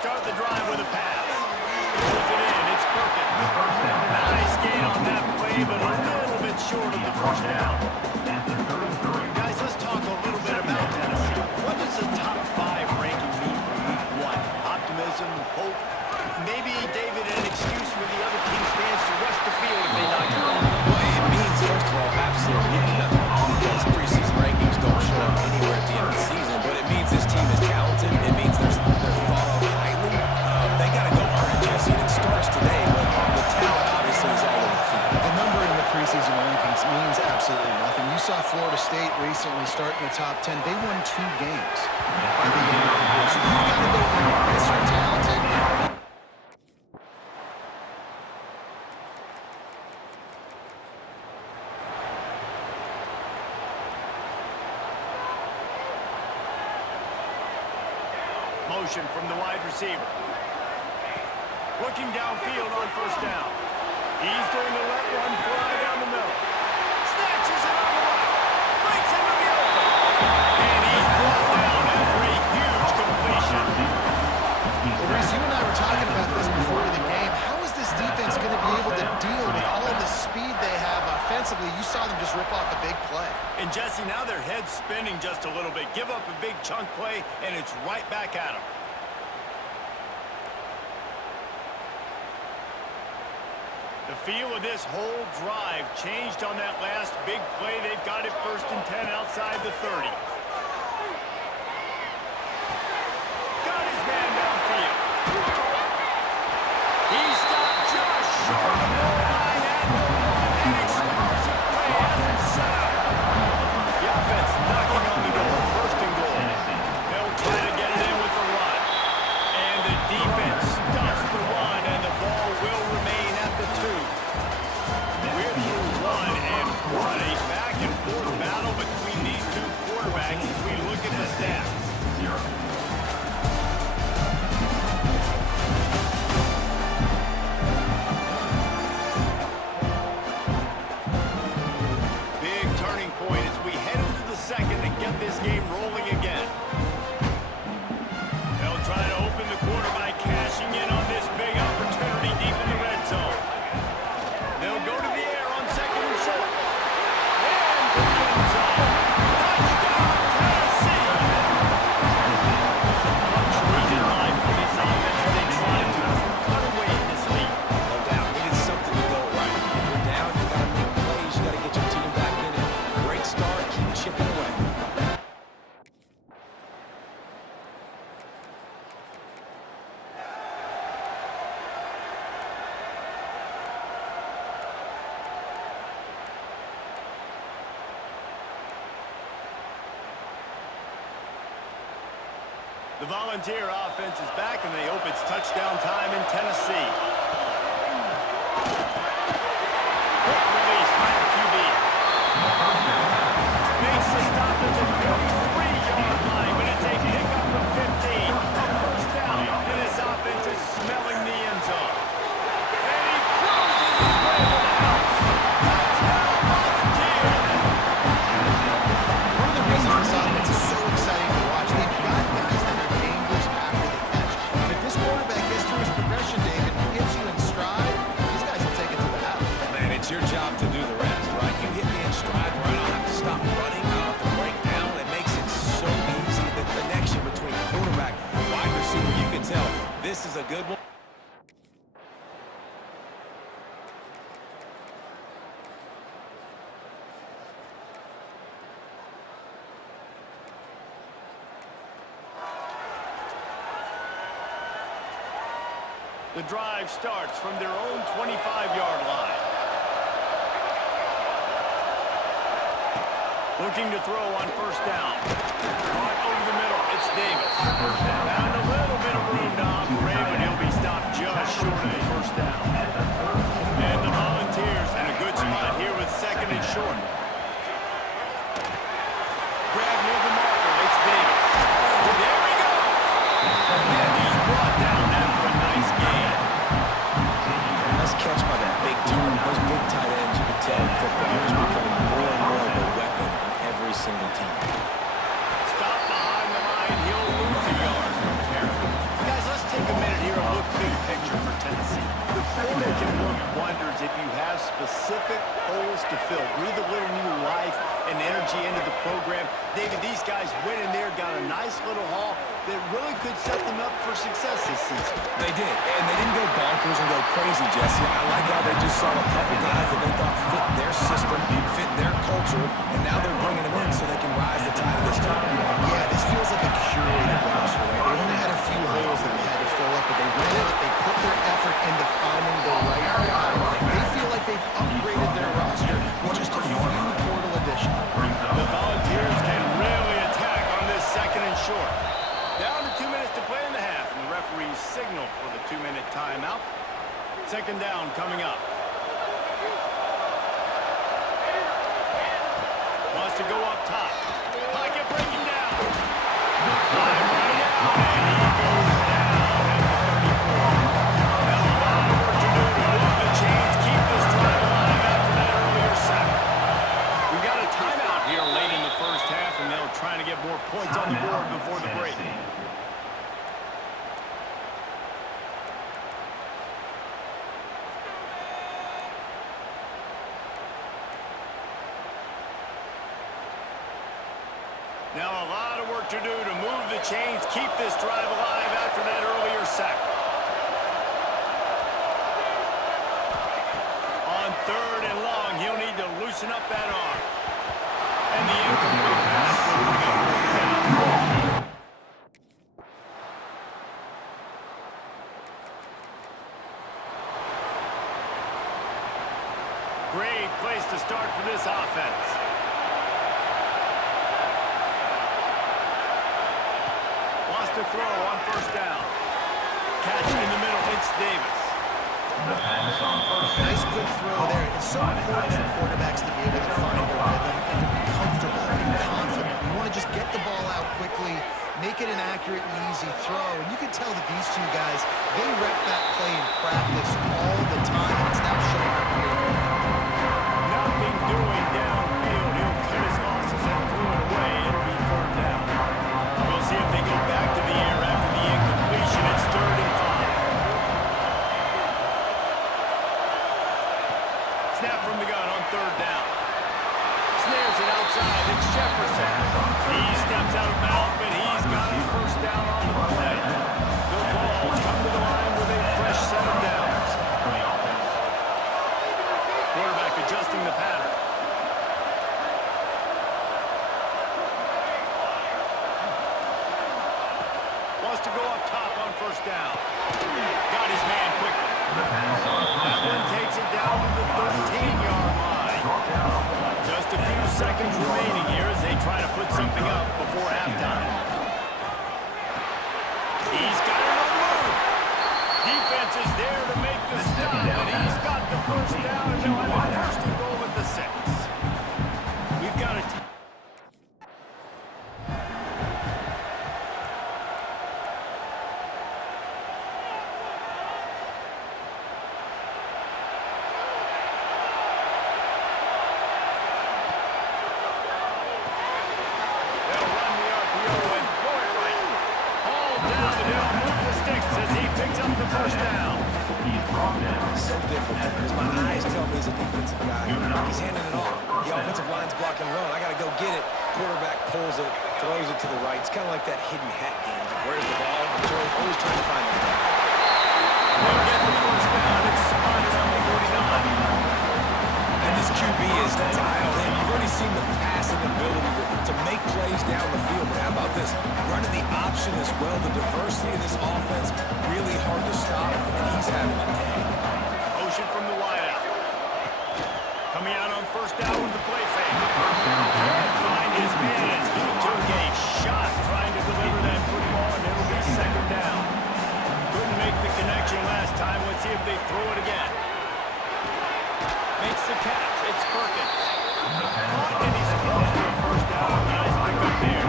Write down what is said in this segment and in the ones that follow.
start the drive with a pass. Pulls it in. It's Perkins. Nice gain on that play, but a little bit short of the first down. Guys, let's talk a little bit about Tennessee. What does the top 5 ranking mean for week 1? Optimism, hope, maybe, David, an excuse for the other team's fans to rush the field if they knock you off? Well, it means, first of all, absolutely nothing, because preseason rankings don't show up anywhere at the end of the season, but it means this team is talented. It means they're thought of highly. They got to go earn it, Jesse, and it starts today, but the talent obviously is all over the field. The number in the preseason rankings means absolutely nothing. You saw Florida State recently start in the top 10. They won 2 games by the end of the year, so you've got to go earn it. Yes, you're talented. Motion from the wide receiver. Looking downfield on first down. He's going to let one fly down the middle. Snatches it on the right. Breaks into the open. And he's brought down after a huge completion. Well, Reese, you and I were talking about this before the game. How is this defense going to be able to deal with all of the speed they have offensively? You saw them just rip off a big play. And Jesse, now their head's spinning just a little bit. Give up a big chunk play, and it's right back at them. The feel of this whole drive changed on that last big play. They've got it 1st and 10 outside the 30. Got his man downfield. He stopped just short of the goal line at the 1. An explosive play has him set up. The offense knocking on the door. 1st and goal. They'll try to get it in with the run. And the defense stuffs the run, and the ball will remain at the 2. We're through 1, and what a back-and-forth battle between these 2 quarterbacks as we look at the stats. Big turning point as we head into the 2nd to get this game rolling again. They'll try to open the quarter by cashing in on this big opportunity deep in the red zone. They'll go to the air on 2nd and short. And to the end zone. Touchdown, Tennessee! It's a much needed line for this offense as they try to cut away this lead. No doubt, it is something to go right. If you're down, you got to make plays, you got to get your team back in it. Great start, keep chipping away. The Volunteer offense is back, and they hope it's touchdown time in Tennessee. Quick release by the QB. Makes the stop at the 23-yard line, but it's a pickup of 15. A 1st down, and this offense is smelling the end zone. And he cruises his way to the house. Touchdown, Volunteer! One of the reasons this offense is so exciting to watch, they've got guys that are dangerous after the catch. And if this quarterback gets through his progression, David, and hits you in stride, these guys will take it to the house. Man, it's your job to do the rest, right? You hit me in stride where I don't have to stop running, I don't have to break down. It makes it so easy. The connection between quarterback and wide receiver, you can tell this is a good one. The drive starts from their own 25-yard line. Looking to throw on 1st down. Caught over the middle. It's Davis. Found a little bit of room to operate, but he'll be stopped just short of a 1st down. And the Volunteers in a good spot here with 2nd and short. Grab near the marker. It's Davis. There he goes. And he's brought down after a nice gain. Nice catch by the big turn. Those big tight ends, you can tell in football, is becoming more and more of a weapon on every single team. picture for Tennessee. The portal can work wonders if you have specific holes to fill. Breathe a little new life and energy into the program. David, these guys went in there, got a nice little haul that really could set them up for success this season. They did, and they didn't go bonkers and go crazy, Jesse. I like how they just saw a couple guys that they thought fit their system, fit their culture, and now they're bringing them in so they can rise the tide of this time. Yeah, this feels like a curated roster, right? They only had a few holes that they had to fill up, but they went out, they put their effort into finding the right guy. They feel like they've upgraded their roster with just a few portal additions. The Volunteers can really attack on this second and short. Down to 2 minutes to play in the half, and the referees signal for the 2-minute timeout. Second down coming up. Wants to go up top. Pocket breaking down. Line running out, and he goes down at the 34. Now a lot of work to do to move the chains, keep this drive alive after that earlier sack. We've got a timeout here late in the first half, and they'll try to get more points on the board before the break. Now a lot of work to do to move the chains, keep this drive alive after that earlier sack. On third and long, he'll need to loosen up that arm. And the incomplete pass will bring up fourth down. Great place to start for this offense. Wants to throw on first down. Catch in the middle, it's Davis. Nice quick throw there. It's so important for quarterbacks to be able to find their rhythm and to be comfortable and confident. You want to just get the ball out quickly, make it an accurate and easy throw. And you can tell that these two guys, they rep that play in practice all the time, and it's now showing up here. Nothing doing downfield. He'll cut his losses and threw it away. It'll be third down. We'll see if they go back to the air after the incompletion. It's 3rd and 5. Snap from the gun on 3rd down. Snares it outside. It's Jefferson. He steps out of bounds, but he's got his first down on the play. The Vols come to the line with a fresh set of downs. Quarterback adjusting the pattern. Wants to go up top on first down. Got his man quickly. That one takes it down to the 13-yard line. Just a few seconds remaining here as they try to put something up before halftime. He's got it on the move. Defense is there to make the stop, and he's got the first down, and they'll have a first and goal at the 6. We've got a first down. So difficult because my eyes tell me he's a defensive guy. He's handing it off. The offensive line's blocking run. I got to go get it. Quarterback pulls it, throws it to the right. It's kind of like that hidden hat game. Like, where's the ball? I'm always trying to find that. They'll get the first down. It's spotted on the 49. And this QB is dialed in. You've already seen the passing ability to make plays down the field. But how about this? Running the option as well. The diversity of this offense, really hard to stop, and he's having a day. Motion from the wideout. Coming out on first down with the play fake. Can't find his man as he took a shot trying to deliver that football, and it'll be second down. Couldn't make the connection last time. Let's see if they throw it again. Makes the catch. It's Perkins. Caught, and he's close to a first down. Nice pickup there.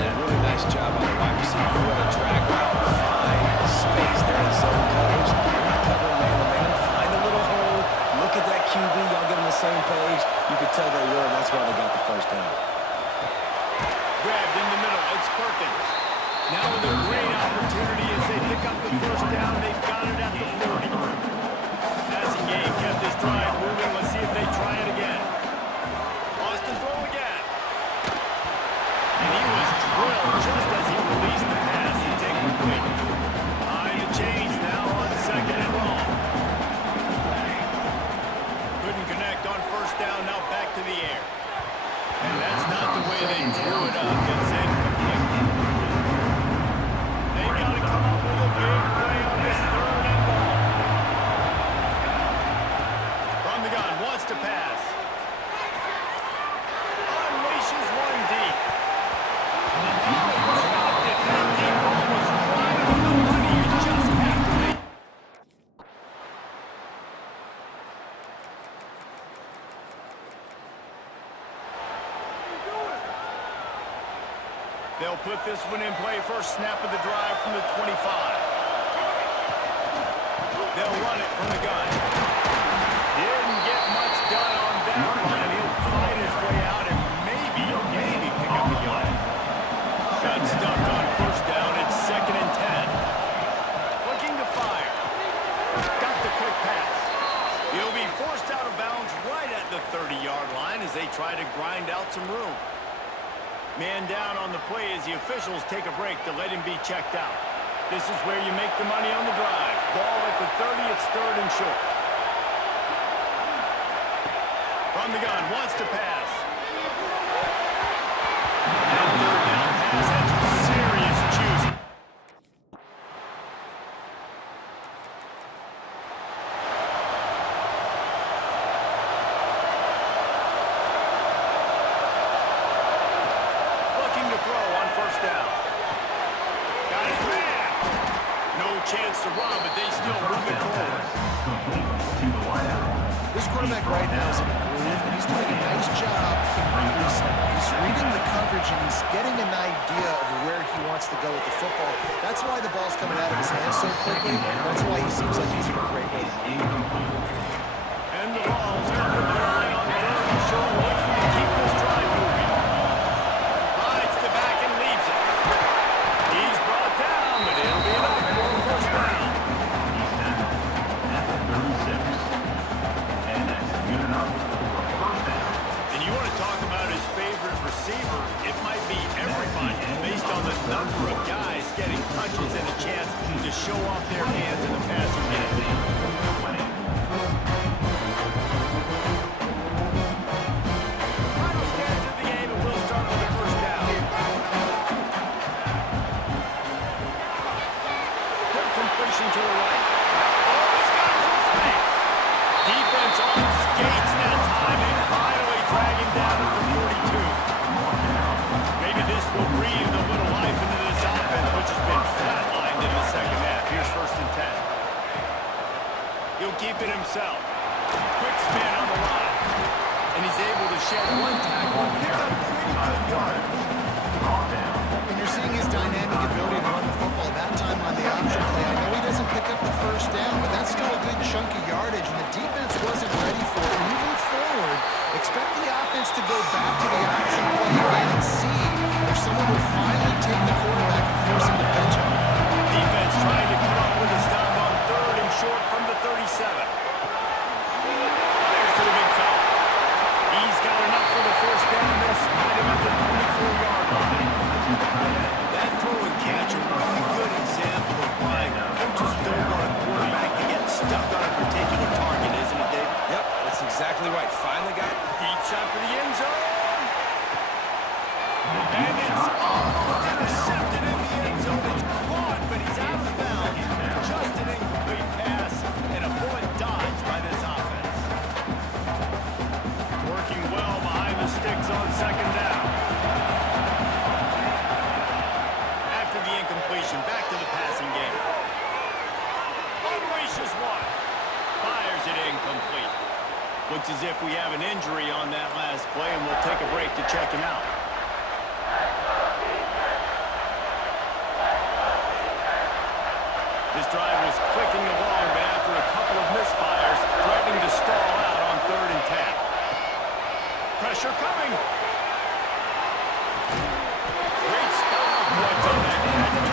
Yeah, really nice job on the wide receiver. What a drag route. Fine space there in zone coverage. They're not covering man-to-man. Find a little hole. Look at that QB. Y'all get on the same page. You could tell they were, and that's why they got the first down. Grabbed in the middle. It's Perkins. Now with a great opportunity as they pick up the first down. They've got it at the 40. Passing game kept this drive moving. Let's see if they try it again. Austin throw again. And he was drilled just as he released the pass. It's incomplete. Behind the chains now on second and long. Couldn't connect on first down. Now back to the air. And that's not the way they drew it up. It's incomplete. They've got to come up with a big play on this third and long. From the gun, wants to pass. Unleashes one deep. Dropped it. That deep ball was right on the money. You just have to make. They'll put this one in play. First snap of the drive from the 25. They'll run it from the gun. Didn't get much done on that line. He'll fight his way out and maybe pick up the yard. Got stuffed on first down. It's second and 10. Looking to fire. Got the quick pass. He'll be forced out of bounds right at the 30-yard line as they try to grind out some room. Man down on the play as the officials take a break to let him be checked out. This is where you make the money on the drive. Ball at the 30, it's third and short. From the gun, wants to pass. And third down pass has serious juice. Chance to run, but they still move it forward. This quarterback right now is in a groove, and he's doing a nice job increasing. He's reading the coverage, and he's getting an idea of where he wants to go with the football. That's why the ball's coming out of his hands so quickly. That's why he seems like he's in a great way. And the ball's coming to the line on third and short, looking to keep this drive moving. Rides the back and leaves it. He's brought down, but it'll be enough for a first down. And you want to talk about his favorite receiver, it might be everybody based on the number of guys getting touches and a chance to show off their hands in the passing game. Final stands of the game, and we'll start with the first down. Quick completion to the right. Oh, he's got some space. Defense on skates that time. They finally drag him down to the 42. Maybe this will breathe a little life into this offense, which has been flatlined in the second half. Here's first and 10. He'll keep it himself. Quick spin on the line. And he's able to shed one tackle and pick up pretty good yardage. And you're seeing his dynamic ability to run the football. That time on the option play, I know he doesn't pick up the first down, but that's still a good chunky yardage, and the defense wasn't ready for it. Moving forward, expect the offense to go back to the option play again and see if someone will finally take the quarterback and force him to pitch him. Defense trying to come up with a stop on third and short from the 37. Fires to the big fella. He's got enough for the first down. They'll spot him at the 24-yard line. That throw and catch, a really good example of why coaches don't want a quarterback to get stuck on a particular target, isn't it, David? Yep, that's exactly right. Finally got Deep shot for the end zone. And it's almost intercepted in the end zone. It's caught, but he's out of bounds. Just an incomplete pass and a bullet dodge by this offense. Working well behind the sticks on second down. After the incompletion, back to the passing game. Unleashes one. Fires it incomplete. Looks as if we have an injury on that last play, and we'll take a break to check him out. This drive was clicking along, but after a couple of misfires, threatening to stall out on third and 10. Pressure coming. Great style points on that catch.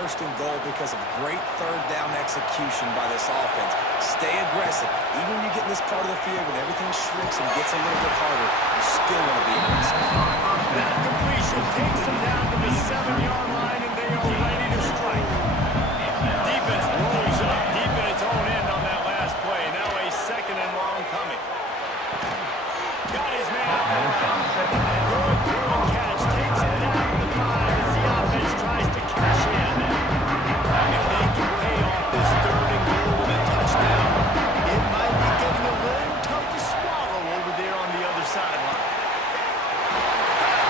first and goal because of great third down execution by this offense. Stay aggressive. Even when you get in this part of the field when everything shrinks and gets a little bit harder, you still want to be aggressive. That completion takes them down to the 7-yard line, and they are ready to strike. Defense rolls up deep in its own end on that last play. Now a second and long coming. Got his man out of good throw and catch. Takes it down to the 5 as the offense tries to cash in. If they can pay off this third and goal with a touchdown, it might be getting a little tough to swallow over there on the other sideline. And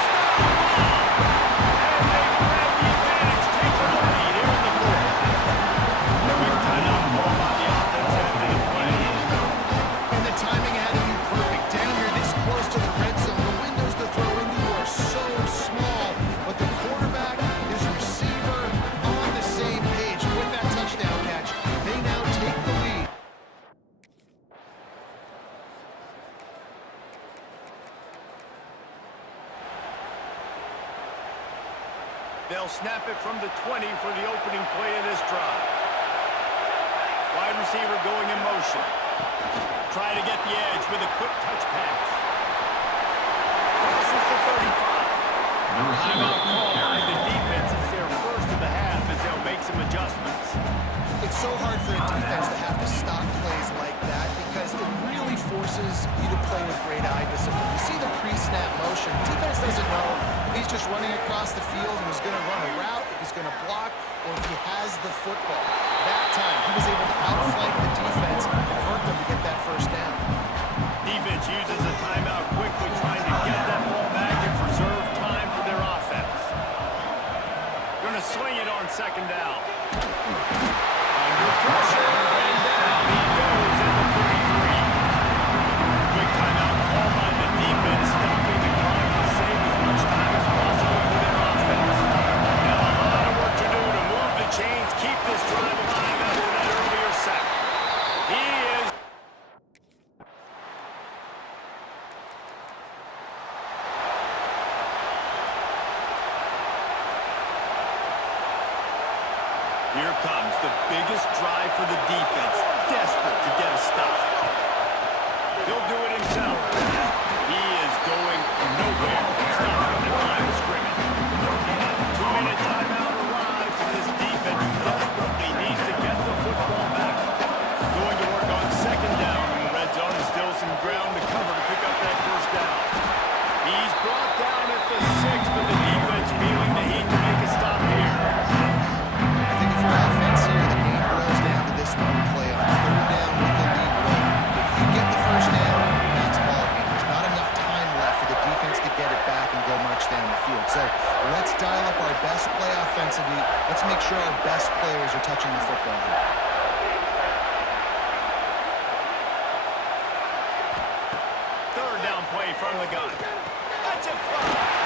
they grab the advantage, taking the lead here in the fourth. Quick timeout call by the offense after the play. And the timing had to be perfect. Down here this close to the red zone, the windows to throw into are so small, but the quarterback, his receiver, on the same page. With that touchdown catch, they now take the lead. They'll snap it from the 20 for the opening play of this drive. Wide receiver going in motion. Try to get the edge with a quick touch pass. Passes to 35. Timeout call by the defense. It's their first of the half as they'll make some adjustments. It's so hard for a defense to have to stop plays like that because it really forces you to play with great eye discipline. You see the pre-snap motion. Defense doesn't know if he's just running across the field and he's going to run a route, if he's going to block, or if he has the football. That time, he was able to outflank the defense and hurt them to get that first down. Defense uses a timeout quickly, trying to get that ball back and preserve time for their offense. Going to swing it on second down. Under pressure, and down he goes at the 33. Quick timeout call by the defense, stopping the clock to save as much time as possible for their offense. Now a lot of work to do to move the chains, keep this drive alive after that earlier sack. He is... Here comes the biggest drive for the defense, desperate to get a stop. He'll do it himself. He is going nowhere. Stop at the line of scrimmage. 2-minute timeout arrives, and this defense desperately needs to get the football back. Going to work on second down in the red zone, and still some ground to cover to pick up that first down. He's brought down at the 6, but the defense feeling the heat to make a stop here. For offense here, the game boils down to this one play on third down with the lead run. If you get the first down, that's ball game. There's not enough time left for the defense to get it back and go march down the field. So let's dial up our best play offensively. Let's make sure our best players are touching the football here. Third down play from the gun. That's a fly.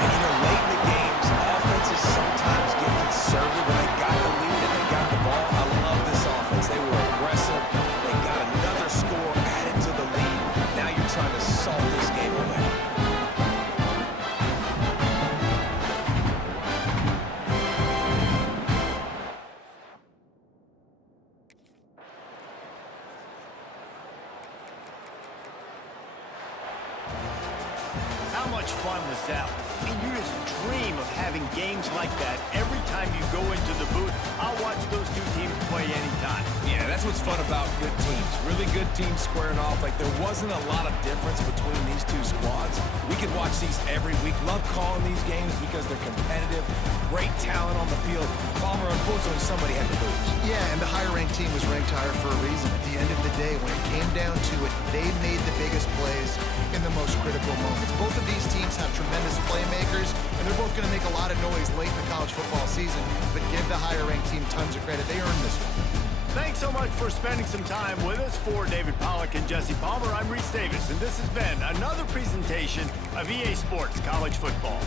And late in the games, offenses sometimes get conservative when they got the lead and they got the ball. I love this offense. They were aggressive. They got another score added to the lead. Now you're trying to salt this game away. How much fun was that? I mean, you just dream of having games like that every time you go into the booth. I'll watch those two teams play anytime. Yeah, that's what's fun about good teams. Really good teams squaring off. Like, there wasn't a lot of difference between these two squads. We could watch these every week. Love calling these games because they're competitive. Great talent on the field. Palmer, unfortunately, somebody had to lose. Yeah, and the higher-ranked team was ranked higher for a reason. At the end of the day, when it came down to it, they made the biggest plays in the most critical moments. Both of these teams have tremendous playmakers, and they're both going to make a lot of noise late in the college football season, but give the higher-ranked team tons of credit. They earned this one. Thanks so much for spending some time with us. For David Pollack and Jesse Palmer, I'm Reese Davis, and this has been another presentation of EA Sports College Football.